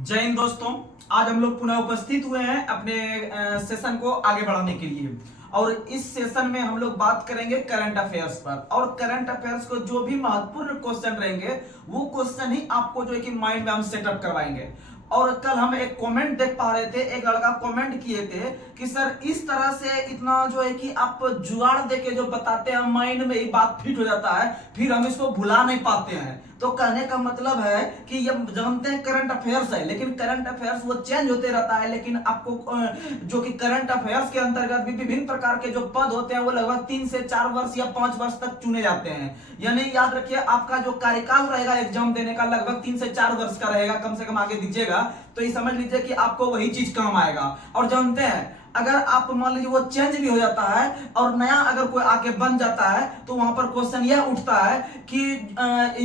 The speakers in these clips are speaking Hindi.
जय हिंद दोस्तों। आज हम लोग पुनः उपस्थित हुए हैं अपने सेशन को आगे बढ़ाने के लिए। और इस सेशन में हम लोग बात करेंगे करंट अफेयर्स पर। और करंट अफेयर्स को जो भी महत्वपूर्ण क्वेश्चन रहेंगे वो क्वेश्चन ही आपको जो है कि माइंड में हम सेटअप करवाएंगे। और कल हम एक कमेंट देख पा रहे थे, एक लड़का कमेंट किए थे कि सर इस तरह से इतना जो है कि आप जुगाड़ दे के जो बताते हैं माइंड में ये बात फिट हो जाता है, फिर हम इसको भुला नहीं पाते हैं। तो कहने का मतलब है कि ये जानते हैं करंट अफेयर्स है, लेकिन करंट अफेयर्स वो चेंज होते रहता है। लेकिन आपको जो कि करंट अफेयर्स के अंतर्गत भी विभिन्न प्रकार के जो पद होते हैं वो लगभग 3 से 4 वर्ष या 5 वर्ष तक चुने जाते हैं। यानी याद रखिए, आपका जो कार्यकाल रहेगा एग्जाम देने का लगभग 3 से 4 वर्ष का रहेगा, कम से कम आगे दीजिएगा तो ये समझ लीजिए कि आपको वही चीज काम आएगा। और जानते हैं, अगर आप मान लीजिए वो चेंज भी हो जाता है और नया अगर कोई आके बन जाता है तो वहां पर क्वेश्चन यह उठता है कि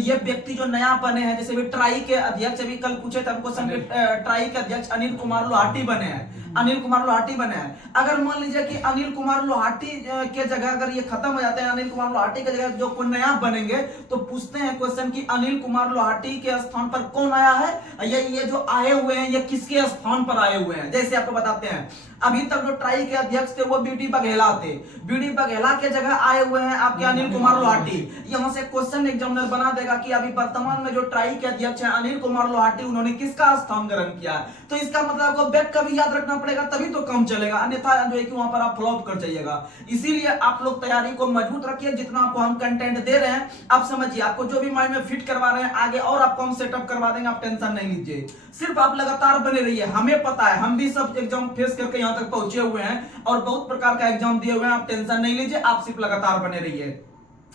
ये व्यक्ति जो नया बने हैं, जैसे भी ट्राई के अध्यक्ष अभी कल पूछे थे क्वेश्चन के, ट्राई के अध्यक्ष अनिल कुमार लोहाटी बने हैं। अनिल कुमार लोहाटी बने हैं। अगर मान लीजिए कि अनिल कुमार लोहाटी के जगह अगर ये खत्म हो जाते हैं, अनिल कुमार लोहाटी के जगह जो कोई नया बनेंगे, तो पूछते हैं क्वेश्चन कि अनिल कुमार लोहाटी के स्थान पर कौन आया है, ये जो आए हुए हैं ये किसके स्थान पर आए हुए हैं। जैसे आपको बताते हैं, अभी तक जो ट्राई के अध्यक्ष थे वो बीडी बघेला थे, बीडी बघेला के जगह आए हुए हैं आपके अनिल कुमार लोहाटी। यहां से क्वेश्चन एग्जामिनर बना देगा कि अभी वर्तमान में जो ट्राई के अध्यक्ष हैं अनिल कुमार लोहाटी, उन्होंने किसका स्थान ग्रहण किया। तो इसका मतलब आपको बैक का भी याद रखना पड़ेगा, तभी तो कम चलेगा, अन्यथा जो है कि वहां पर आप फ्लॉप कर जाइएगा। इसीलिए आप लोग तैयारी को मजबूत रखिए। जितना आपको हम कंटेंट दे रहे हैं आप समझिए, आपको जो भी माइंड में फिट करवा रहे हैं आगे और आपको हम सेटअप करवा देंगे, आप टेंशन नहीं लीजिए। सिर्फ आप लगातार बने रहिए। हमें पता है, हम भी सब एग्जाम फेस करके यहां तक पहुंचे हुए हैं और बहुत प्रकार का एग्जाम दिए हुए हैं। आप टेंशन नहीं लीजिए, आप सिर्फ लगातार बने रहिए।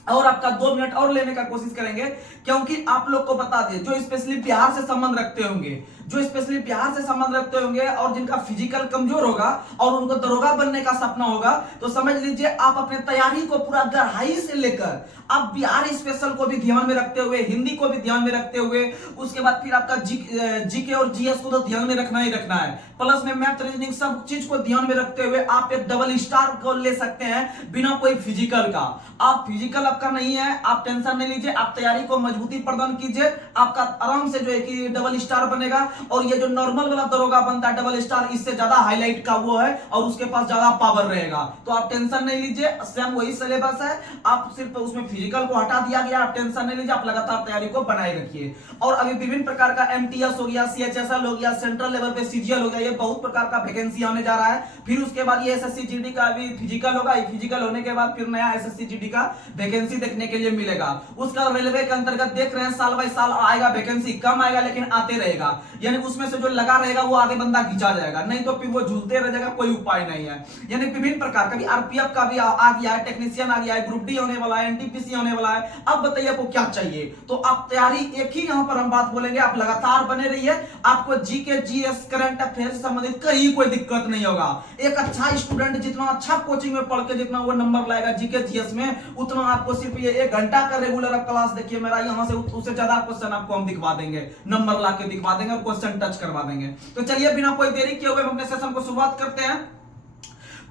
और आपका 2 मिनट और लेने का कोशिश करेंगे, क्योंकि आप लोग को बता दें जो स्पेशली बिहार से संबंध रखते होंगे, जो स्पेशली बिहार से संबंध रखते होंगे और जिनका फिजिकल कमजोर होगा और उनको दरोगा बनने का सपना होगा, तो समझ लीजिए आप अपने तैयारी को पूरा गहराई से लेकर आप बिहार स्पेशल को भी ध्यान में रखते हुए, हिंदी को भी ध्यान में रखते हुए, उसके बाद फिर आपका जीके और जीएस को तो ध्यान में रखना ही रखना है, प्लस में मैथ रीजनिंग सब चीज को ध्यान में रखते हुए आप एक डबल स्टार को ले सकते हैं बिना कोई फिजिकल का। आप फिजिकल आपका नहीं है, आप टेंशन नहीं लीजिए, आप तैयारी को मजबूती प्रदान कीजिए, आपका आराम से जो है कि डबल स्टार बनेगा। और ये जो नॉर्मल वाला दरोगा बनता है डबल स्टार, इससे ज्यादा हाईलाइट का वो है और उसके पास ज्यादा पावर रहेगा। तो आप टेंशन नहीं लीजिए, सेम वही सिलेबस है, आप सिर्फ उसमें फिजिकल को हटा दिया गया, आप टेंशन नहीं लीजिए, आप लगातार तैयारी को बनाए रखिए। और अभी विभिन्न प्रकार का एमटीएस हो गया, सीएचएसएल हो गया, सेंट्रल लेवल पे सीजीएल हो गया, ये बहुत प्रकार का वैकेंसी आने जा रहा है। फिर उसके बाद ये एसएससी जीडी का भी फिजिकल होगा, फिजिकल होने के बाद फिर नया एसएससी जीडी का वैकेंसी देखने के लिए मिलेगा। उसका रेलवे के अंतर्गत देख रहे हैं साल बाय साल आएगा, वैकेंसी कम आएगा लेकिन आते रहेगा। यानी उसमें से जो लगा रहेगा वो आगे बंदा खींचा जाएगा, नहीं तो फिर वो झूलते रह जाएगा, कोई उपाय नहीं है। यानी विभिन्न प्रकार का भी आरपीएफ का भी आ गया है, टेक्नीशियन आ गया है, ग्रुप डी होने वाला है, एनटीपीसी होने वाला है। अब बताइए आपको क्या चाहिए। तो आप तैयारी, एक ही यहां पर हम बात बोलेंगे, आप लगातार बने रहिए, आपको जीके जीएस करंट अफेयर से संबंधित कहीं कोई दिक्कत नहीं होगा। एक अच्छा स्टूडेंट जितना अच्छा कोचिंग में पढ़ के जितना वो नंबर लाएगा जीके जीएस में, उतना आपको सिर्फ ये 1 घंटा का रेगुलर क्लास देखिए मेरा, यहां से उससे ज्यादा क्वेश्चन आपको हम दिखवा देंगे, नंबर ला के दिखवा देंगे और क्वेश्चन टच करवा देंगे। तो चलिए बिना कोई देरी किए हुए हम अपने सेशन को शुरुआत करते हैं।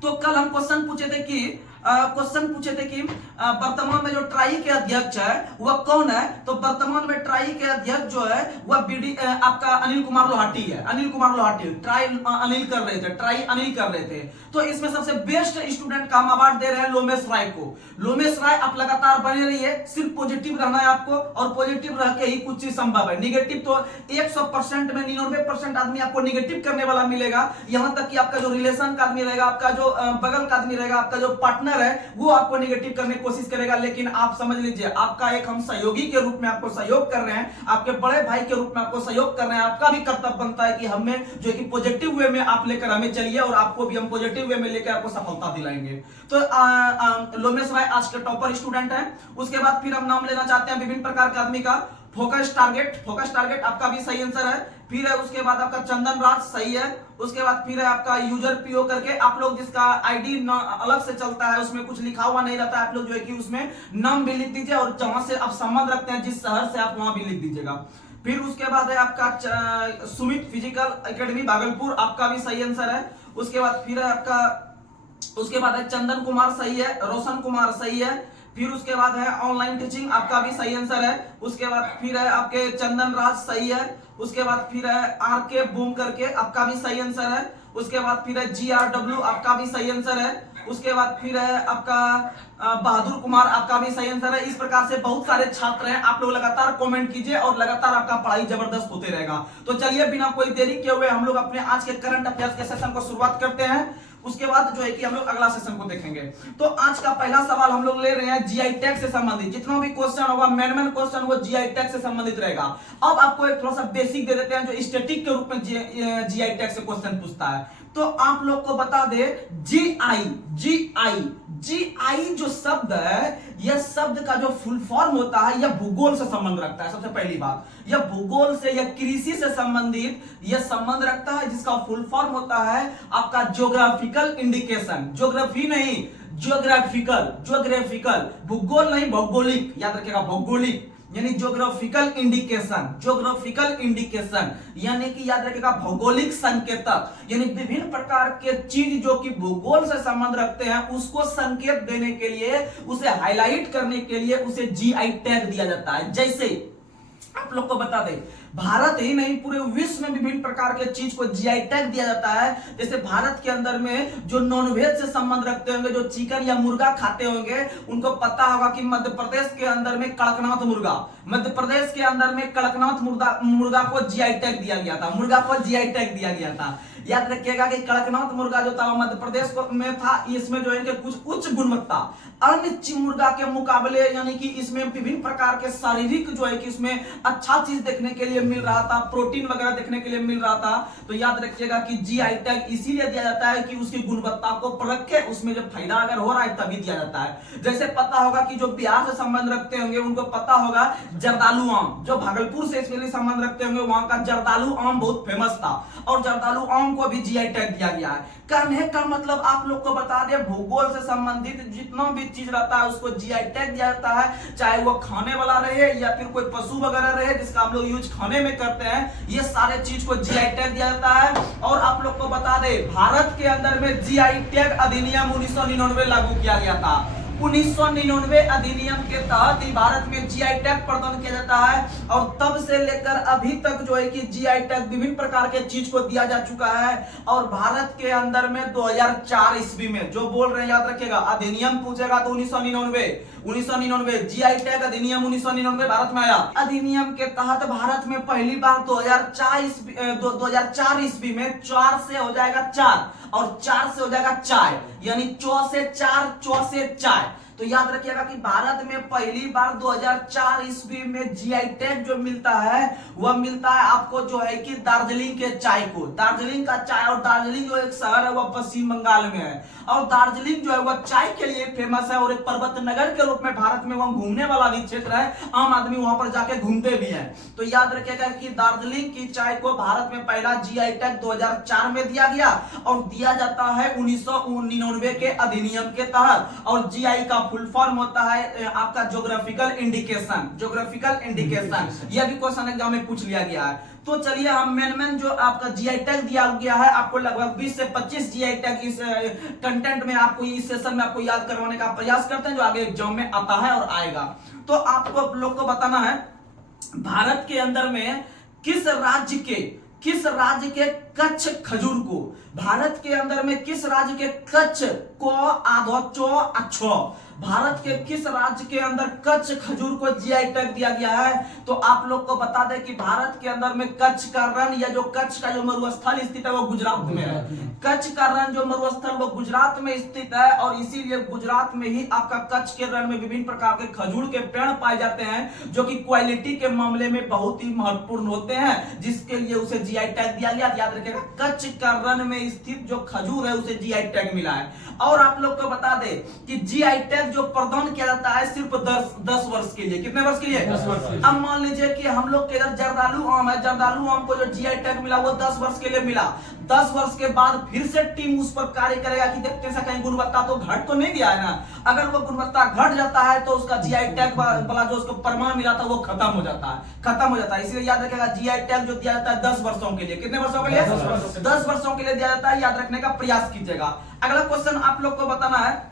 तो कल हम क्वेश्चन पूछे थे कि वर्तमान में जो ट्राई के अध्यक्ष है वह कौन है। तो वर्तमान में ट्राई के अध्यक्ष जो है वह बीडी आपका अनिल कुमार लोहाटी है। अनिल कुमार लोहाटी ट्राई अनिल कर रहे थे, ट्राई अनिल कर रहे थे। तो इसमें सबसे बेस्ट स्टूडेंट का हम अवार्ड दे रहे हैं लोमेश राय को। लोमेश राय, आप लगातार बने रहिए, सिर्फ पॉजिटिव रहना है आपको, और पॉजिटिव रह के ही कुछ चीज संभव है। निगेटिव तो 100% में 99% आदमी आपको निगेटिव करने वाला मिलेगा। यहां तक कि आपका जो रिलेशन का आदमी रहेगा, आपका जो बगल का आदमी रहेगा, आपका जो पार्टनर है, वो आपको नेगेटिव करने की कोशिश करेगा। लेकिन आप समझ लीजिए, आपका एक हम सहयोगी के रूप में आपको सहयोग कर रहे हैं, आपके बड़े भाई के रूप में आपको सहयोग कर रहे हैं। आपका भी कर्तव्य बनता है कि हमें जो कि पॉजिटिव वे में आप लेकर हमें चलिए, और आपको भी हम पॉजिटिव वे में लेकर आपको सफलता दिलाएंगे। तो लोमेश राय आज के टॉपर स्टूडेंट हैं। उसके बाद फिर हम नाम लेना चाहते हैं विभिन्न प्रकार के आदमी का। फोकस टारगेट आपका भी सही आंसर है। फिर है उसके बाद आपका चंदन राज, सही है। उसके बाद फिर है आपका यूजर पीओ करके, आप लोग जिसका आईडी अलग से चलता है उसमें कुछ लिखा हुआ नहीं रहता है, आप लोग जो है कि उसमें नाम भी लिख दीजिए, और जहां से आप संबंध रखते हैं जिस शहर से, आप वहां भी लिख दीजिएगा। फिर उसके बाद है आपका सुमित फिजिकल एकेडमी भागलपुर, आपका भी सही आंसर है। उसके बाद फिर है आपका, उसके बाद है चंदन कुमार, सही है। रोशन कुमार, सही है। फिर उसके बाद है ऑनलाइन टीचिंग, आपका भी सही आंसर है। उसके बाद फिर है आपके चंदन राज, सही है। उसके बाद फिर है आर के बूम करके, आपका भी सही आंसर है। उसके बाद फिर है GRW, आपका भी सही आंसर है। उसके बाद फिर है आपका बहादुर कुमार, आपका भी सही आंसर है। इस प्रकार से बहुत सारे छात्र हैं, आप लोग लगातार कमेंट कीजिए और लगातार आपका पढ़ाई जबरदस्त होते रहेगा। तो चलिए बिना कोई देरी किए हुए हम लोग अपने आज के करंट अफेयर्स के सेशन को शुरुआत करते हैं। उसके बाद जो है कि हम लोग अगला सेशन को देखेंगे। तो आज का पहला सवाल हम लोग ले रहे हैं जीआई टैग से संबंधित। जितना भी क्वेश्चन होगा मेन क्वेश्चन वो जीआई टैग से संबंधित रहेगा। अब आपको एक थोड़ा सा बेसिक दे देते हैं जो स्टैटिक के रूप में जीआई टैग से क्वेश्चन पूछता है। तो आप लोग को बता दे जीआई जो शब्द है, यह शब्द का जो फुल फॉर्म होता है, यह भूगोल से संबंध रखता है। सबसे पहली बात, यह भूगोल से या कृषि से संबंधित यह संबंध रखता है, जिसका फुल फॉर्म होता है आपका ज्योग्राफिकल इंडिकेशन। ज्योग्राफी नहीं, ज्योग्राफिकल, भूगोल नहीं, भौगोलिक, याद रखिएगा, भौगोलिक यानी ज्योग्राफिकल इंडिकेशन यानी कि याद रखिएगा भौगोलिक संकेतक, यानी विभिन्न प्रकार के चीज जो कि भूगोल से संबंध रखते हैं उसको संकेत देने के लिए, उसे हाईलाइट करने के लिए उसे जीआई टैग दिया जाता है। जैसे आप लोग को बता दें, भारत ही नहीं पूरे विश्व में विभिन्न प्रकार के चीज को जीआई टैग दिया जाता है। जैसे भारत के अंदर में जो नॉनवेज से संबंध रखते होंगे, जो चिकन या मुर्गा खाते होंगे, उनको पता होगा कि मध्य प्रदेश के अंदर में कड़कनाथ मुर्गा, मध्य प्रदेश के अंदर में कड़कनाथ मुर्गा को जीआई टैग दिया गया था, मुर्गा को जीआई टैग दिया गया था। याद रखिएगा कि कड़कनाथ मुर्गा जो था मध्य प्रदेश में था। इसमें जो है कि कुछ उच्च गुणवत्ता अन्य मुर्गा के मुकाबले, यानी कि इसमें विभिन्न प्रकार के शारीरिक जो है कि इसमें अच्छा चीज देखने के लिए मिल रहा था, प्रोटीन वगैरह देखने के लिए मिल रहा था। तो याद रखिएगा कि जीआई टैग इसीलिए दिया जाता है कि उसकी गुणवत्ता को परख के उसमें जो फायदा अगर हो रहा है तभी दिया जाता है। जैसे पता होगा कि जो बिहार से संबंध रखते होंगे उनको पता होगा जर्दालू आम, जो भागलपुर से इसमें संबंध रखते होंगे वहां का जर्दालू आम बहुत फेमस था और जर्दालू आम को भी जीआई टैग दिया गया है। कहने का मतलब आप लोग को बता दें, भूगोल से संबंधित जितना भी चीज रहता है उसको जीआई टैग दिया जाता है, चाहे वो खाने वाला रहे या फिर कोई पशु वगैरह रहे जिसका हम लोग यूज खाने में करते हैं, ये सारे चीज को जीआई टैग दिया जाता है। और आप लोग को बता दें, भारत के अंदर में जीआई टैग अधिनियम 1999 लागू किया गया था। 1999 अधिनियम के तहत ही भारत में जीआई टैग प्रदान किया जाता है और तब से लेकर अभी तक जो है कि जीआई टैग विभिन्न प्रकार के चीज को दिया जा चुका है। और भारत के अंदर में 2004 ईस्वी में जो बोल रहे हैं याद रखिएगा, अधिनियम पूछेगा तो 1999 जीआई टैग अधिनियम 1999 भारत में आया। अधिनियम के तहत भारत में पहली बार 2004 ईस्वी में 4 से हो जाएगा 4 और 4 से हो जाएगा चाय, यानी चौ से चाय। तो याद रखिएगा कि भारत में पहली बार 2004 ईस्वी में जीआई टैग जो मिलता है वह मिलता है आपको जो है कि दार्जिलिंग के चाय को, दार्जिलिंग का चाय। और दार्जिलिंग जो एक शहर है वह पश्चिम बंगाल में है और दार्जिलिंग जो है वह चाय के लिए फेमस है और एक पर्वत नगर के रूप में भारत में वह घूमने वाला भी क्षेत्र है, आम आदमी वहां पर जाके घूमते भी हैं। तो याद रखिएगा कि दार्जिलिंग की चाय को भारत में पहला जीआई टैग 2004 में दिया गया और दिया जाता है 1999 के अधिनियम के तहत। और जीआई का फुल फॉर्म होता है आपका ज्योग्राफिकल इंडिकेशन। यह भी क्वेश्चन एग्जाम में पूछ लिया गया है। तो चलिए हम मेन जो आपका जीआई टैग दिया गया है, आपको लगभग 20 से 25 जीआई टैग इस कंटेंट में आपको इस सेशन में आपको याद करवाने का प्रयास करते हैं जो आगे एग्जाम में आता है और आएगा। तो आपको लोग को बताना है भारत के अंदर में किस राज्य के कच्छ खजूर को, भारत के अंदर में किस राज्य के कच्छ को आधो चो अच्छो, भारत के किस राज्य के अंदर कच्छ खजूर को जीआई टैग दिया गया है। तो आप लोग को बता दें कि भारत के अंदर में कच्छ का रण या जो कच्छ का जो मरुस्थल स्थित है वो गुजरात में है। कच्छ का रण जो मरुस्थल वो गुजरात में स्थित है और इसीलिए गुजरात में ही आपका कच्छ के रण में विभिन्न प्रकार के खजूर के पेड़ पाए जाते हैं जो कि क्वालिटी के मामले में बहुत ही महत्वपूर्ण होते हैं, जिसके लिए उसे जीआई टैग दिया गया। याद रखिएगा कच्छ का रण में स्थित जो खजूर है उसे जीआई टैग मिला है। और आप लोग को बता दें कि जीआई टैग जो प्रदान किया जाता है सिर्फ 10 वर्ष के लिए। कितने वर्ष के लिए? 10 वर्ष के लिए। अब मान लीजिए कि हम लोग के इधर जर्दालू आम है, जर्दालू आम को जो जीआई टैग मिला वो 10 वर्ष के लिए मिला। 10 वर्ष के बाद फिर से टीम उस पर कार्य करेगा कि देखते से कहीं गुणवत्ता तो घट तो नहीं गया है ना। अगर वो गुणवत्ता घट जाता है तो उसका जीआई टैग वाला जो उसको प्रमाण मिला था वो खत्म हो जाता है। इसलिए याद रखिएगा जीआई टैग जो दिया जाता है 10 वर्षों के लिए। कितने वर्षों के लिए? 10 वर्षों के लिए दिया जाता है। याद रखने का प्रयास कीजिएगा। अगला क्वेश्चन आप लोग को बताना है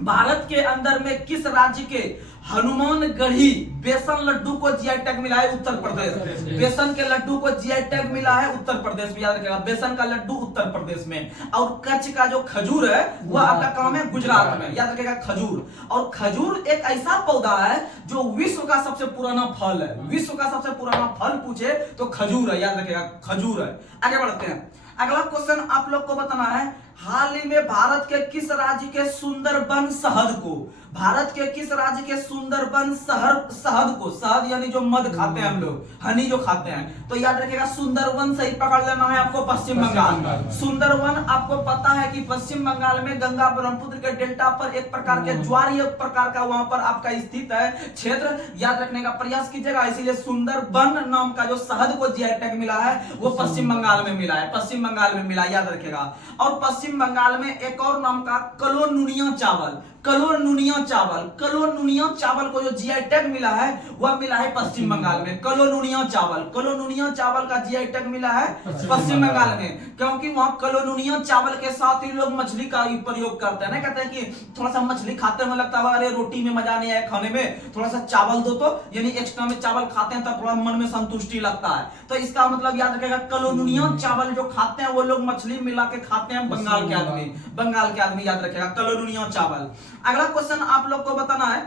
भारत के अंदर में किस राज्य के हनुमानगढ़ी बेसन लड्डू को जीआई टैग मिला है? उत्तर प्रदेश। बेसन के लड्डू को जीआई टैग मिला है उत्तर प्रदेश में, याद रखिएगा, बेसन का लड्डू उत्तर प्रदेश में। और कच्छ का जो खजूर है वह आपका काम है गुजरात में, याद रखिएगा खजूर। और खजूर एक ऐसा पौधा है जो विश्व का सबसे पुराना फल है। विश्व का सबसे पुराना फल पूछे तो खजूर है, याद रखिएगा खजूर है। आगे बढ़ते हैं, अगला क्वेश्चन आप लोग को बताना है, हाल ही में भारत के किस राज्य के सुंदरबन शहद को, भारत के किस राज्य के सुंदरबन शहद को, शहद यानी जो मध खाते हैं हम लोग, हनी जो खाते हैं, तो याद रखिएगा सुंदरबन सही पकड़ लेना है आपको, पश्चिम बंगाल। सुंदरबन आपको पता है कि पश्चिम बंगाल में गंगा ब्रह्मपुत्र के डेल्टा पर एक प्रकार के ज्वारीय प्रकार का वहां पर आपका स्थित है क्षेत्र, याद रखने का प्रयास कीजिएगा। इसीलिए सुंदरबन नाम का जो शहद को जीआई टैग मिला है वो पश्चिम बंगाल में मिला है, पश्चिम बंगाल में मिला, याद रखेगा। और पश्चिम बंगाल में एक और नाम का कलोनुनिया चावल, कलोनुनिया चावल, कलोनुनिया चावल को जो जीआई टैग मिला है वह मिला है पश्चिम बंगाल में। कलोनुनिया चावल, कलोनुनिया चावल का जीआई टैग मिला है पश्चिम बंगाल में, क्योंकि वहां कलोनुनिया चावल के साथ ही लोग मछली का भी प्रयोग करते हैं ना, कहते हैं कि थोड़ा सा मछली खाते में लगता है अरे रोटी में मजा नहीं आया खाने में, थोड़ा सा चावल दो, तो यानी एक्स्ट्रा में चावल खाते हैं तब थोड़ा मन में संतुष्टि लगता है। तो इसका मतलब याद रखेगा कलोनुनिया चावल जो खाते हैं वो लोग मछली मिला के खाते हैं बंगाल के आदमी, बंगाल के आदमी, याद रखेगा कलोनुनिया चावल। अगला क्वेश्चन आप लोग को बताना है,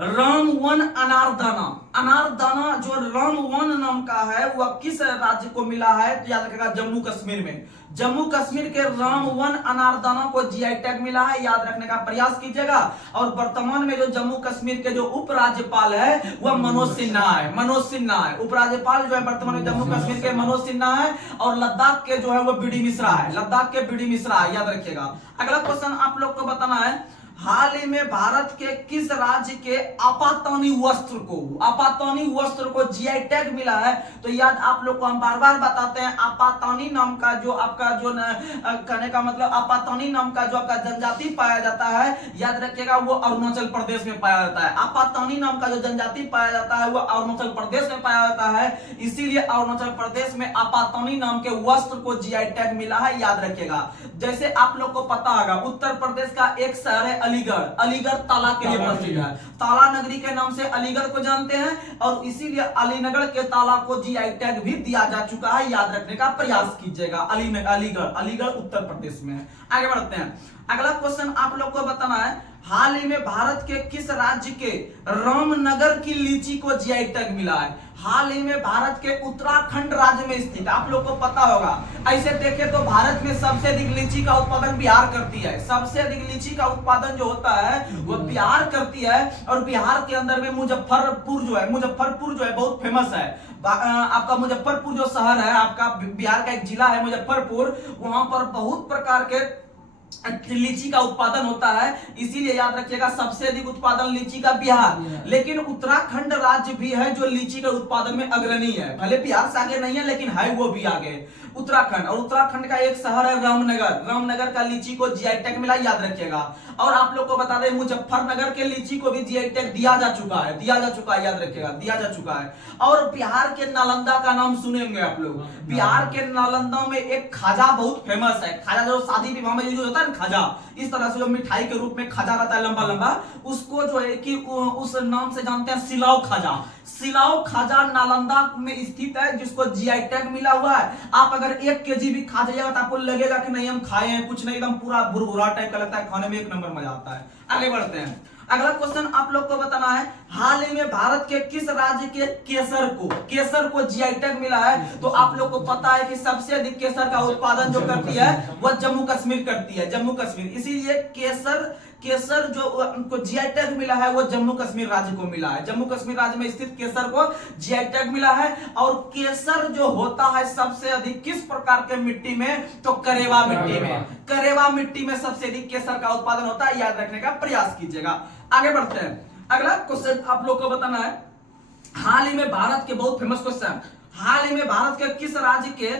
रामवन अनारदाना, अनारदाना जो रामवन नाम का है वह किस राज्य को मिला है? तो याद रखेगा जम्मू कश्मीर में, जम्मू कश्मीर के रामवन अनारदाना को जीआई टैग मिला है, याद रखने का प्रयास कीजिएगा। और वर्तमान में जो जम्मू कश्मीर के जो उपराज्यपाल है वह मनोज सिन्हा है, मनोज सिन्हा है उपराज्यपाल जो है वर्तमान में जम्मू कश्मीर के मनोज सिन्हा है। और लद्दाख के जो है वो बीडी मिश्रा है, लद्दाख के बीडी मिश्रा है, याद रखिएगा। अगला क्वेश्चन आप लोग को बताना है, हाल ही में भारत के किस राज्य के आपातानी वस्त्र को, आपातानी वस्त्र को जीआई टैग मिला है? तो याद आप लोग को हम बार बार बताते हैं, आपातानी नाम का जो आपका जो कहने का मतलब आपातानी नाम का जो आपका जनजाति पाया जाता है, याद रखिएगा वो अरुणाचल प्रदेश में पाया जाता है। आपातानी नाम का जो जनजाति पाया जाता है वो अरुणाचल प्रदेश में पाया जाता है, इसीलिए अरुणाचल प्रदेश में आपातानी नाम के वस्त्र को जीआई टैग मिला है, याद रखिएगा। जैसे आप लोग को पता होगा उत्तर प्रदेश का एक शहर है अलीगढ़, अलीगढ़ ताला के लिए प्रसिद्ध है, ताला नगरी के नाम से अलीगढ़ को जानते हैं, और इसीलिए अलीनगर के ताला को जीआई टैग भी दिया जा चुका है, याद रखने का प्रयास कीजिएगा। अलीगढ़, अलीगढ़ उत्तर प्रदेश में है। आगे बढ़ते हैं, अगला क्वेश्चन आप लोग को बताना है, हाल ही में भारत के किस राज्य के रामनगर की लीची को जीआई टैग मिला है? हाल ही में भारत के उत्तराखंड राज्य में स्थित, आप लोग को पता होगा, ऐसे देखें तो भारत में सबसे अधिक लीची का उत्पादन बिहार करती है, सबसे अधिक लीची का उत्पादन जो होता है वो बिहार करती है। और बिहार के अंदर में मुजफ्फरपुर जो है, मुजफ्फरपुर जो है बहुत फेमस है, आपका मुजफ्फरपुर जो शहर है आपका बिहार का एक जिला है मुजफ्फरपुर, वहां पर बहुत प्रकार के लीची का उत्पादन होता है, इसीलिए याद रखिएगा सबसे अधिक उत्पादन लीची का बिहार। लेकिन उत्तराखंड राज्य भी है जो लीची के उत्पादन में अग्रणी है, भले बिहार से आगे नहीं है लेकिन है वो भी आगे उत्तराखंड। और उत्तराखंड का एक शहर है रामनगर, रामनगर का लीची को जीआई टैग मिला, याद रखिएगा। और आप लोग को बता दें मुजफ्फरनगर के लीची को भी जीआई टैग दिया जा चुका है, दिया जा चुका है, याद रखिएगा दिया जा चुका है। और बिहार के नालंदा का नाम सुनेंगे आप लोग, बिहार के नालंदा में एक खाजा बहुत फेमस है, खाजा जो शादी विवाह में यूज होता है ना खाजा, इस तरह से जो मिठाई के रूप में खाजा रहता है लंबा लंबा, उसको जो है कि उस नाम से जानते हैं सिलाव खाजा। सिलाव खाजा नालंदा में स्थित है जिसको जीआई टैग मिला हुआ है। आप अगर 1 केजी भी खा जाइएगा तो आपको लगेगा कि नहीं हम खाए हैं, कुछ नहीं, एकदम पूरा भुरभुरा टाइप का लगता है, खाने में एक नंबर मजा आता है। आगे बढ़ते हैं, अगला क्वेश्चन आप लोग को बताना है, हाल ही में भारत के किस राज्य के केसर को जीआई टैग मिला है? तो आप लोग को पता है कि सबसे अधिक केसर का उत्पादन जो करती है वह जम्मू कश्मीर करती है, जम्मू कश्मीर, इसीलिए केसर जो उनको जीआई टैग मिला है वो जम्मू कश्मीर राज्य को मिला है, जम्मू कश्मीर राज्य में स्थित केसर को जीआई टैग मिला है। और केसर जो होता है सबसे अधिक किस प्रकार के मिट्टी में? तो करेवा मिट्टी में, करेवा मिट्टी में सबसे अधिक केसर का उत्पादन होता है, याद रखने का प्रयास कीजिएगा। आगे बढ़ते हैं, अगला क्वेश्चन आप लोग को बताना है, हाल ही में भारत के बहुत फेमस क्वेश्चन, हाल ही में भारत के किस राज्य के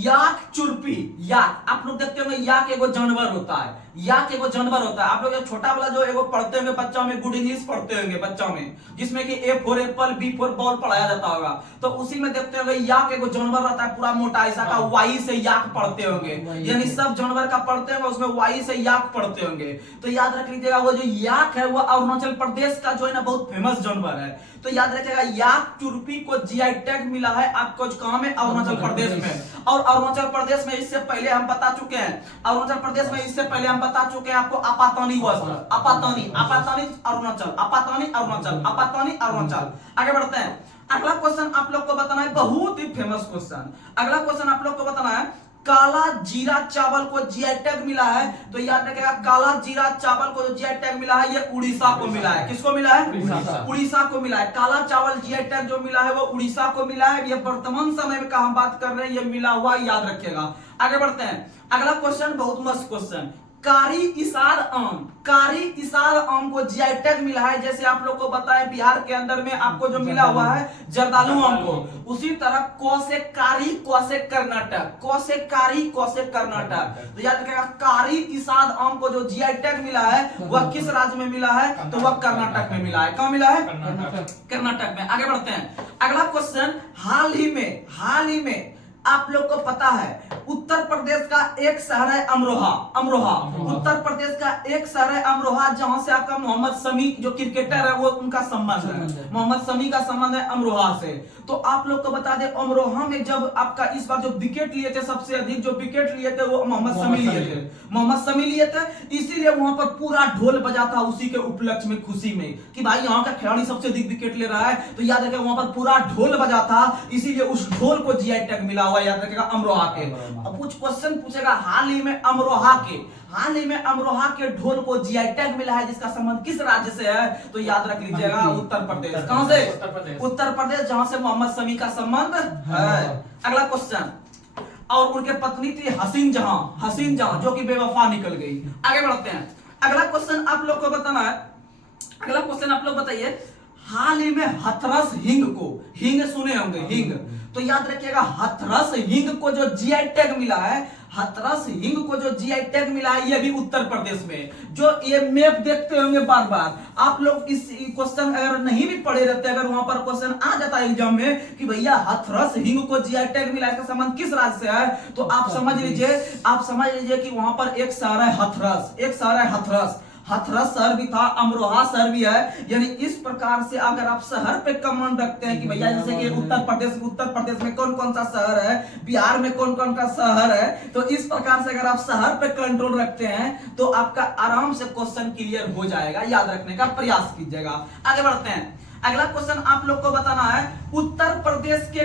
याक चुरपी, याक आप लोग देखते होंगे याक एगो जानवर होता है, याक एगो जानवर होता है। आप लोग छोटा वाला जो एगो पढ़ते होंगे बच्चों में, गुड इंग्लिश पढ़ते होंगे बच्चों में, जिसमें कि A for apple, B for ball पढ़ाया जाता होगा, तो उसी में देखते होंगे याक एगो जानवर रहता है पूरा मोटा ऐसा का, वाई से याक पढ़ते होंगे, यानी सब जानवर का पढ़ते होंगे उसमें वाई से याक पढ़ते होंगे। तो याद रख लीजिएगा वो जो याक है वो अरुणाचल प्रदेश का जो है ना बहुत फेमस जानवर है। तो याद रखिएगा याक चुरपी को जीआई टैग मिला है आपको कहां में, अरुणाचल प्रदेश में। और अरुणाचल प्रदेश में इससे पहले हम बता चुके हैं, अरुणाचल प्रदेश में इससे पहले हम बता चुके हैं आपको आपातानी वस्त्र, आपातानी, आपातानी अरुणाचल, आपातानी अरुणाचल, आपातानी अरुणाचल। आगे बढ़ते हैं। अगला क्वेश्चन आप लोग को बताना है, बहुत ही फेमस क्वेश्चन। अगला क्वेश्चन आप लोग को बताना है, काला जीरा चावल को जीआई टैग मिला है। तो याद रखिएगा काला जीरा चावल को जो जीआई टैग मिला है ये उड़ीसा को मिला है। किसको मिला है? उड़ीसा को मिला है। काला चावल जीआई टैग जो मिला है वो उड़ीसा को मिला है। ये वर्तमान समय में का हम बात कर रहे हैं, ये मिला हुआ याद रखिएगा। आगे बढ़ते हैं। अगला क्वेश्चन बहुत मस्त क्वेश्चन, कारी इसार आम, कारी इसार आम को जीआई टैग मिला है। जैसे आप लोग को बताएं बिहार के अंदर में आपको जो मिला हुआ है जर्दालू आम को, उसी तरह कौसे कारी कौसे कर्नाटक, कौसे कारी कौसे कर्नाटक। तो याद रखिएगा कारी इसार आम को जो जीआई टैग मिला है वह किस राज्य में मिला है? तो वह कर्नाटक में मिला है। कहां मिला है? कर्नाटक में। आगे बढ़ते हैं। अगला क्वेश्चन, हाल ही में आप लोग को पता है उत्तर प्रदेश का एक शहर है अमरोहा, अमरोहा उत्तर प्रदेश का एक शहर है अमरोहा, जहां से आपका मोहम्मद शमी जो क्रिकेटर है वो उनका संबंध है, मोहम्मद शमी का संबंध है अमरोहा से। तो आप लोग को बता दें अमरोहा में जब आपका इस बार जो विकेट लिए थे, सबसे अधिक जो विकेट लिए थे वो मोहम्मद शमी लिए थे, मोहम्मद शमी लिए थे। इसीलिए वहां पर पूरा ढोल बजा था उसी के उपलक्ष्य में, खुशी में कि भाई यहाँ का खिलाड़ी सबसे अधिक विकेट ले रहा है। तो याद रखिए वहां पर पूरा ढोल बजा था, इसीलिए उस ढोल को जीआई टैग मिला हुआ, याद रखिएगा अमरोहा के। अब कुछ क्वेश्चन पूछेगा, हाल ही में अमरोहा के ढोल को जीआई टैग मिला है, जिसका संबंध किस राज्य से है? तो याद रख लीजिएगा उत्तर प्रदेश। कहां से? उत्तर प्रदेश, जहां से मोहम्मद शमी का संबंध है। अगला क्वेश्चन, और उनके पत्नी थी हसीन जहां जो कि बेवफा निकल गई। आगे बढ़ते हैं। अगला क्वेश्चन आप लोग को बताना है, अगला क्वेश्चन आप लोग बताइए, हाल ही में हथरस हिंग को, हिंग सुने होंगे, हिंग, तो याद रखिएगा हथरस हिंग को जो जीआई टैग मिला है, हथरस हिंग को जो जीआई टैग मिला है ये भी उत्तर प्रदेश में। जो ये मैप देखते होंगे बार बार आप लोग, इस क्वेश्चन अगर नहीं भी पढ़े रहते, अगर वहां पर क्वेश्चन आ जाता है एग्जाम में कि भैया हथरस हिंग को जीआई टैग मिला है, इसका संबंध किस राज्य से है, तो आप समझ लीजिए कि वहां पर एक शहर है हथरस, एक शहर है हथरस, हथरस शहर भी था, अमरोहा शहर भी है। यानी इस प्रकार से अगर आप शहर पे कमांड रखते हैं कि भैया जैसे कि उत्तर प्रदेश में कौन कौन सा शहर है, बिहार में कौन कौन का शहर है, तो इस प्रकार से अगर आप शहर पे कंट्रोल रखते हैं तो आपका आराम से क्वेश्चन क्लियर हो जाएगा। याद रखने का प्रयास कीजिएगा। आगे बढ़ते हैं। अगला क्वेश्चन आप लोग को बताना है, उत्तर प्रदेश के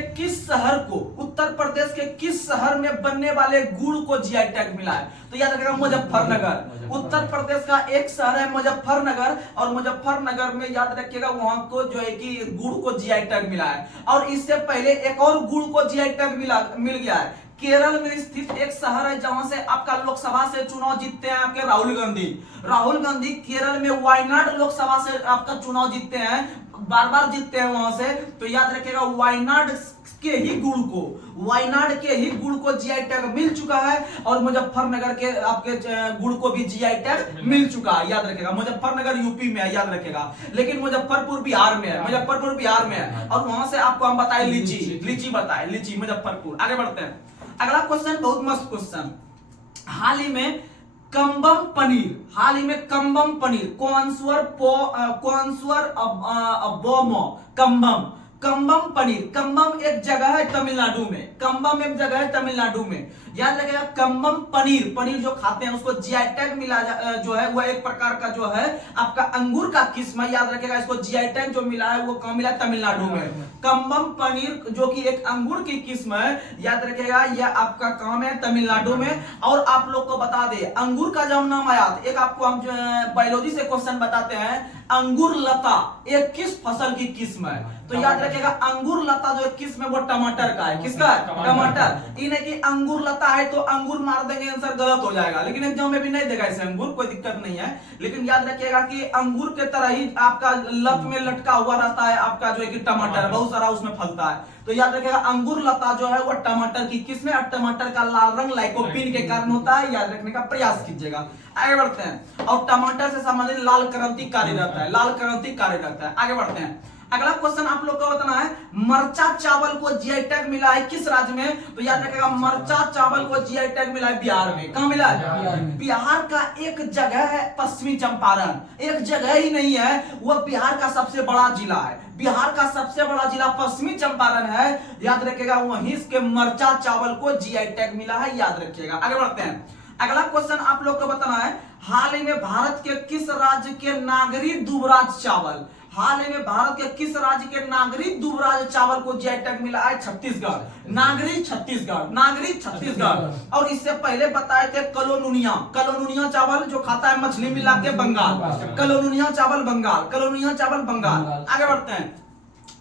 किस शहर में बनने वाले गुड़ को जीआई टैग मिला है? तो याद रखिएगा मुजफ्फरनगर। उत्तर प्रदेश का एक शहर है मुजफ्फरनगर, और मुजफ्फरनगर में याद रखिएगा वहां को जो है कि गुड़ को जीआई टैग मिला है। और इससे पहले एक और गुड़ को जीआई टैग मिल गया है। केरल में स्थित एक शहर है जहां से आपका लोकसभा से चुनाव जीतते हैं आपके राहुल गांधी केरल में वायनाड लोकसभा से आपका चुनाव जीतते हैं, बार जीतते हैं वहां से। तो याद रखिएगा वायनाड के ही गुड़ को जीआई टैग मिल चुका है, और मुजफ्फरनगर के आपके गुड़ को भी जीआई टैग मिल चुका है। याद रखिएगा मुजफ्फरनगर यूपी में है, याद रखिएगा, लेकिन मुजफ्फरपुर बिहार में है। और वहां से आपको हम बताए लीची मुजफ्फरपुर। आगे बढ़ते हैं। अगला क्वेश्चन बहुत मस्त क्वेश्चन, हाल ही में कम्बम पनीर कम्बम पनीर, कम्बम एक जगह है तमिलनाडु में, याद रखिएगा कम्बम पनीर जो खाते हैं उसको जीआई टैग मिला जो है वह एक प्रकार का जो है आपका अंगूर का किस्म है। याद रखिएगा इसको जीआई टैग जो मिला है वो कहां मिला? तमिलनाडु में। कम्बम पनीर जो कि एक अंगूर की किस्म है, याद रखिएगा यह आपका कहां में? तमिलनाडु में। और आप लोग को बता दे अंगूर का जब नाम आया, एक आपको हम बायोलॉजी से क्वेश्चन बताते हैं, अंगूर लता एक किस फसल की किस्म है? तो याद रखिएगा अंगूर लता जो किस्म है वो टमाटर का है। किसका? टमाटर। इन्हें कि अंगूर लता है तो अंगूर मार देंगे, आंसर गलत हो जाएगा, लेकिन एग्जाम में भी नहीं देगा इसे अंगूर, कोई दिक्कत नहीं है। लेकिन याद रखिएगा कि अंगूर के तरह ही आपका लत में लटका हुआ रहता है आपका जो है कि टमाटर, बहुत सारा उसमें फलता है। तो याद रखिएगा अंगूर लता जो है वो टमाटर की, किसमें? टमाटर का लाल रंग लाइकोपीन के कारण होता है, याद रखने का प्रयास कीजिएगा। आगे बढ़ते हैं। और टमाटर से संबंधित लाल क्रांतिकारी रहता है, लाल क्रांतिकारी रहता है। आगे बढ़ते हैं। अगला क्वेश्चन आप लोग को बताना है, मरचा चावल को जीआई टैग मिला है किस राज्य में? तो याद रखिएगा मरचा चावल को जीआई टैग मिला है बिहार में। कहां मिला है? बिहार का एक जगह है पश्चिमी चंपारण, एक जगह ही नहीं है, वह बिहार का सबसे बड़ा जिला है। बिहार का सबसे बड़ा जिला पश्चिमी चंपारण है, याद रखिएगा। वहीं इसके मरचा चावल को जीआई टैग मिला है, याद रखिएगा। आगे बढ़ते हैं। अगला क्वेश्चन आप लोग को बताना है, हाल ही में भारत के किस राज्य के नागरी दुबराज चावल, हाल ही में भारत के किस राज्य के नागरी दुबराज चावल को जीआई टैग मिला है? छत्तीसगढ़, नागरी छत्तीसगढ़, नागरी छत्तीसगढ़। और इससे पहले बताए थे कलोनुनिया, कलोनुनिया चावल जो खाता है मछली मिला के बंगाल, कलोनुनिया चावल बंगाल, कलोनुनिया चावल बंगाल। आगे बढ़ते हैं।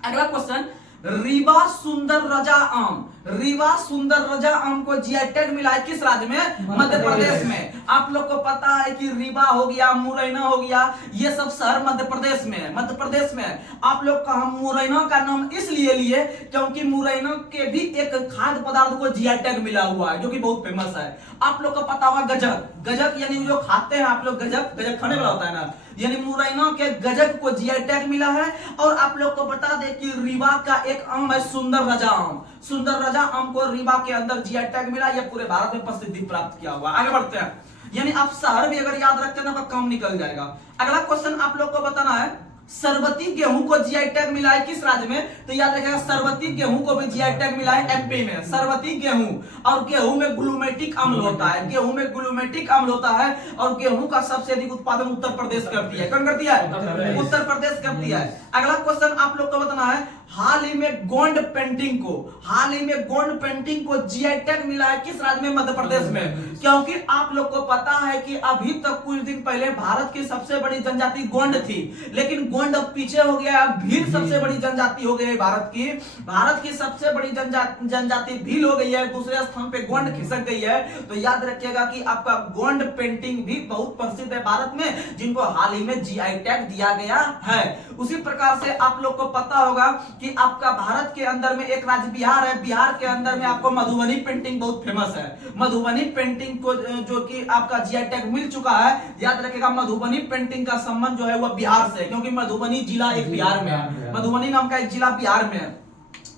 अगला क्वेश्चन, रीवा सुंदर रजा आम, रीवा सुंदर रजा आम को जीआई टैग मिला है किस राज्य में? मध्य प्रदेश में। आप लोग को पता है कि रीवा हो गया, मुरैना हो गया, ये सब शहर मध्य प्रदेश में है, मध्य प्रदेश में। आप लोग का हम मुरैना का नाम इसलिए लिए क्योंकि मुरैना के भी एक खाद्य पदार्थ को जीआई टैग मिला हुआ है जो कि बहुत फेमस है। आप लोग को पता होगा गजक, गजक यानी जो खाते हैं आप लोग, गजक, गजक खाने वाला होता है ना, यानी मुरैना के गजक को जीआई टैग मिला है। और आप लोग को बता दें कि रीवा का एक आम है सुंदर रजा आम, सुंदर रजा आम को रीवा के अंदर जीआई टैग मिला, यह पूरे भारत में प्रसिद्धि प्राप्त किया हुआ। आगे बढ़ते हैं। यानी आप शहर भी अगर याद रखते हैं ना तो काम निकल जाएगा। अगला क्वेश्चन आप लोग को बताना है, सरबती गेहूं को जीआई टैग मिला है किस राज्य में? तो याद रखिएगा सरबती गेहूं को भी जीआई टैग मिला है एमपी में, सरबती गेहूं। और गेहूं में ग्लूमेटिक अम्ल होता है, गेहूं में ग्लूमेटिक अम्ल होता है। और गेहूं का सबसे अधिक उत्पादन उत्तर प्रदेश करती है। कौन करती है? उत्तर प्रदेश करती है। अगला क्वेश्चन आप लोग को बताना है, हाल ही में गोंड पेंटिंग को, हाल ही में गोंड पेंटिंग को जीआई टैग मिला है किस राज्य में? मध्य प्रदेश में। क्योंकि आप लोग को पता है कि अभी तक कुछ दिन पहले भारत की सबसे बड़ी जनजाति गोंड थी, लेकिन गोंड अब पीछे हो गया, भील सबसे बड़ी जनजाति हो गई है भारत की। भारत की सबसे बड़ी जनजाति भील हो गई है, दूसरे स्थान पे गोंड खिसक गई है। तो याद रखिएगा कि आपका गोंड पेंटिंग भी बहुत प्रसिद्ध है भारत में, जिनको हाल ही में जीआई टैग दिया गया है। उसी प्रकार से आप लोग को पता होगा कि आपका भारत के अंदर में एक राज्य बिहार है, बिहार के अंदर में आपको मधुबनी पेंटिंग बहुत फेमस है। मधुबनी पेंटिंग को जो कि आपका जीआई टैग मिल चुका है, याद रखिएगा मधुबनी पेंटिंग का संबंध जो है वह बिहार से, क्योंकि मधुबनी जिला एक बिहार में है, मधुबनी नाम का एक जिला बिहार में है।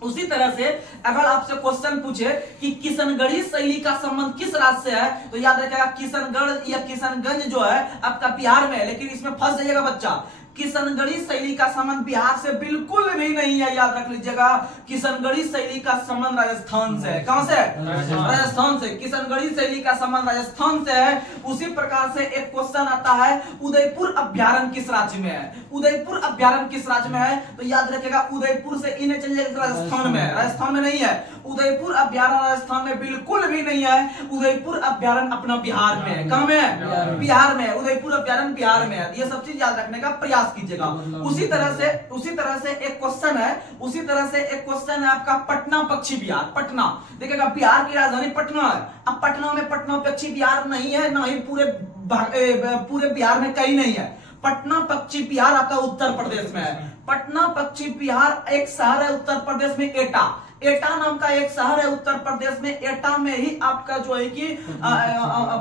उसी तरह से अगर आपसे क्वेश्चन पूछे कि किशनगढ़ी शैली का संबंध किस राज्य से है, तो याद रखिएगा किशनगढ़ या किशनगंज जो है आपका बिहार में है। लेकिन इसमें फंस जाइएगा बच्चा, किशनगढ़ी शैली का संबंध बिहार से बिल्कुल भी नहीं है, याद रख लीजिएगा। किशनगढ़ी शैली का संबंध राजस्थान से है। कहां से? राजस्थान से। किशनगढ़ी शैली का संबंध राजस्थान से है। उसी प्रकार से एक क्वेश्चन आता है, उदयपुर अभ्यारण्य किस राज्य में है? उदयपुर अभ्यारण्य किस राज्य में है? तो याद रखिएगा उदयपुर से इन्हें चलिए राजस्थान में है, राजस्थान में नहीं है। उदयपुर अभ्यारण्य राजस्थान में बिल्कुल भी नहीं है। उदयपुर अभ्यारण्य अपना बिहार में है। कहां में है? बिहार में। उदयपुर अभ्यारण्य बिहार में है। ये सब चीज याद रखने का प्रयास कीजिएगा। उसी तरह से एक क्वेश्चन है, उसी तरह से एक क्वेश्चन है आपका पटना पक्षी बिहार। पटना देखिएगा बिहार की राजधानी पटना है। अब पटना में पटना पक्षी बिहार नहीं है, ना ही पूरे बिहार में कहीं नहीं है। पटना पक्षी बिहार आपका उत्तर प्रदेश में है। पटना पक्षी बिहार एक शहर है उत्तर प्रदेश में, एटा, एटा नाम का एक शहर है उत्तर प्रदेश में। एटा में ही आपका जो है कि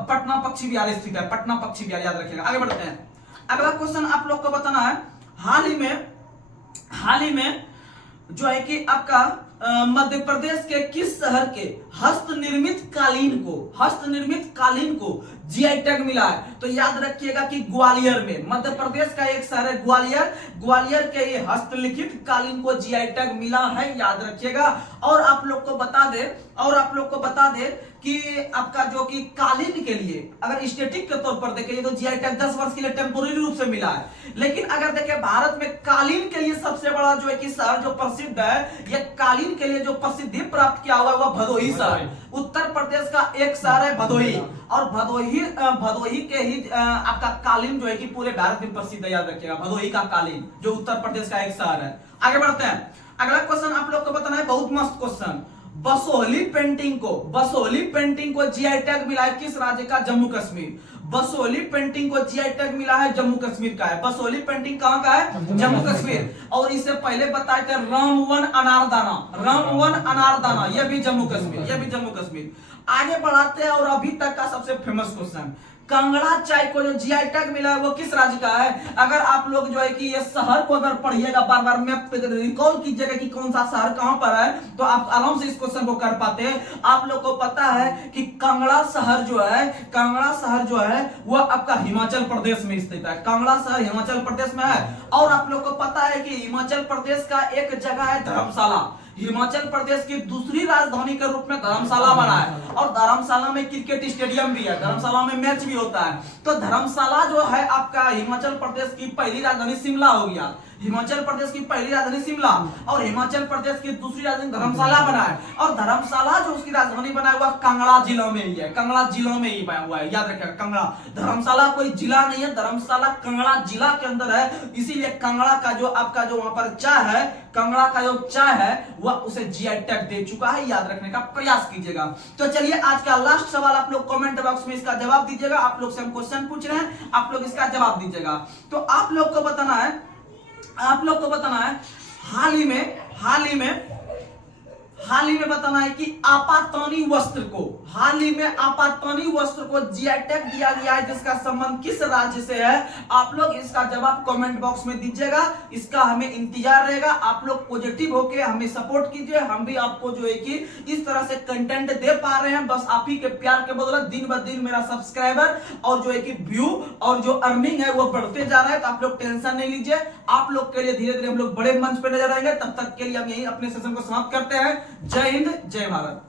पटना पक्षी बिहार स्थित है, पटना पक्षी बिहार, याद रखिएगा। आगे बढ़ते हैं। अगला क्वेश्चन आप लोग को बताना है, हाल ही में जो है कि आपका मध्य प्रदेश के किस शहर के हस्तनिर्मित कालीन को जीआई टैग मिला है? तो याद रखिएगा कि ग्वालियर में, मध्य प्रदेश का एक शहर है ग्वालियर, ग्वालियर के ये हस्तलिखित कालीन को जीआई टैग मिला है, याद रखिएगा। और आप लोग को बता दे कि आपका जो कि कालीन के लिए अगर स्टैटिक के तौर पर देखें तो जीआई टैग 10 वर्ष के लिए टेम्पोररी रूप से मिला है। लेकिन अगर देखें भारत में कालीन के लिए सबसे बड़ा जो है कि शहर जो प्रसिद्ध है, ये कालीन के लिए जो प्रसिद्धि प्राप्त किया हुआ है वह भदोही शहर, उत्तर प्रदेश का एक शहर है भदोही। और भदोही के ही आपका कालीन जो है कि पूरे भारत में प्रसिद्ध है, याद रखिएगा। भदोही का कालीन जो उत्तर प्रदेश का एक शहर है। आगे बढ़ते हैं। अगला क्वेश्चन आप लोग को बताना है, बहुत मस्त क्वेश्चन। बसोहली पेंटिंग को जीआई टैग मिला है किस राज्य का? जम्मू कश्मीर। बसोहली पेंटिंग को जीआई टैग मिला है जम्मू कश्मीर का है। बसोहली पेंटिंग कहां का है? जम्मू कश्मीर। और इससे पहले बताए थे रामवन अनारदाना, यह भी जम्मू कश्मीर। आगे बढ़ाते हैं और अभी तक का सबसे फेमस क्वेश्चन, कांगड़ा चाय को जो जीआई टैग मिला है वो किस राज्य का है? अगर आप लोग जो है कि ये शहर को अगर पढ़िएगा, बार बार मैप पे रिकॉल कीजिएगा कि कौन सा शहर कहां पर है, तो आप आराम से इस क्वेश्चन को कर पाते हैं। आप लोग को पता है कि कांगड़ा शहर जो है वो आपका हिमाचल प्रदेश में स्थित है। कांगड़ा शहर हिमाचल प्रदेश में है। और आप लोग को पता है कि हिमाचल प्रदेश का एक जगह है धर्मशाला। हिमाचल प्रदेश की दूसरी राजधानी के रूप में धर्मशाला बना है। और धर्मशाला में क्रिकेट स्टेडियम भी है, धर्मशाला में मैच भी होता है। तो धर्मशाला जो है आपका हिमाचल प्रदेश की पहली राजधानी शिमला हो गया। हिमाचल प्रदेश की पहली राजधानी शिमला और हिमाचल प्रदेश की दूसरी राजधानी धर्मशाला बना है। और धर्मशाला जो उसकी राजधानी बना हुआ कांगड़ा जिला में ही है, कांगड़ा जिला में ही बना हुआ है, याद रखिएगा। कांगड़ा, धर्मशाला कोई जिला नहीं है, धर्मशाला कांगड़ा जिला के अंदर है। इसीलिए कांगड़ा का जो आपका जो वहां पर चाय है, कांगड़ा का जो चाय है वह उसे जीआई टैग दे चुका है, याद रखने का प्रयास कीजिएगा। तो चलिए आज का लास्ट सवाल आप लोग कमेंट बॉक्स में इसका जवाब दीजिएगा। आप लोग से हम क्वेश्चन पूछ रहे हैं, आप लोग इसका जवाब दीजिएगा। तो आप लोग को बताना है हाल ही में बताना है कि आपातानी वस्त्र को जीआई टैग दिया गया है जिसका संबंध किस राज्य से है? आप लोग इसका जवाब कमेंट बॉक्स में दीजिएगा। इसका हमें इंतजार रहेगा। आप लोग पॉजिटिव होके हमें सपोर्ट कीजिए। हम भी आपको जो है कि इस तरह से कंटेंट दे पा रहे हैं, बस आप ही के प्यार के बदौलत। दिन ब दिन मेरा सब्सक्राइबर और जो है कि व्यू और जो अर्निंग है वो बढ़ते जा रहा है। तो आप लोग टेंशन नहीं लीजिए। आप लोग के लिए धीरे धीरे हम लोग बड़े मंच पे नजर आएंगे। तब तक के लिए हम यही अपने सेशन को समाप्त करते हैं। जय हिंद, जय भारत।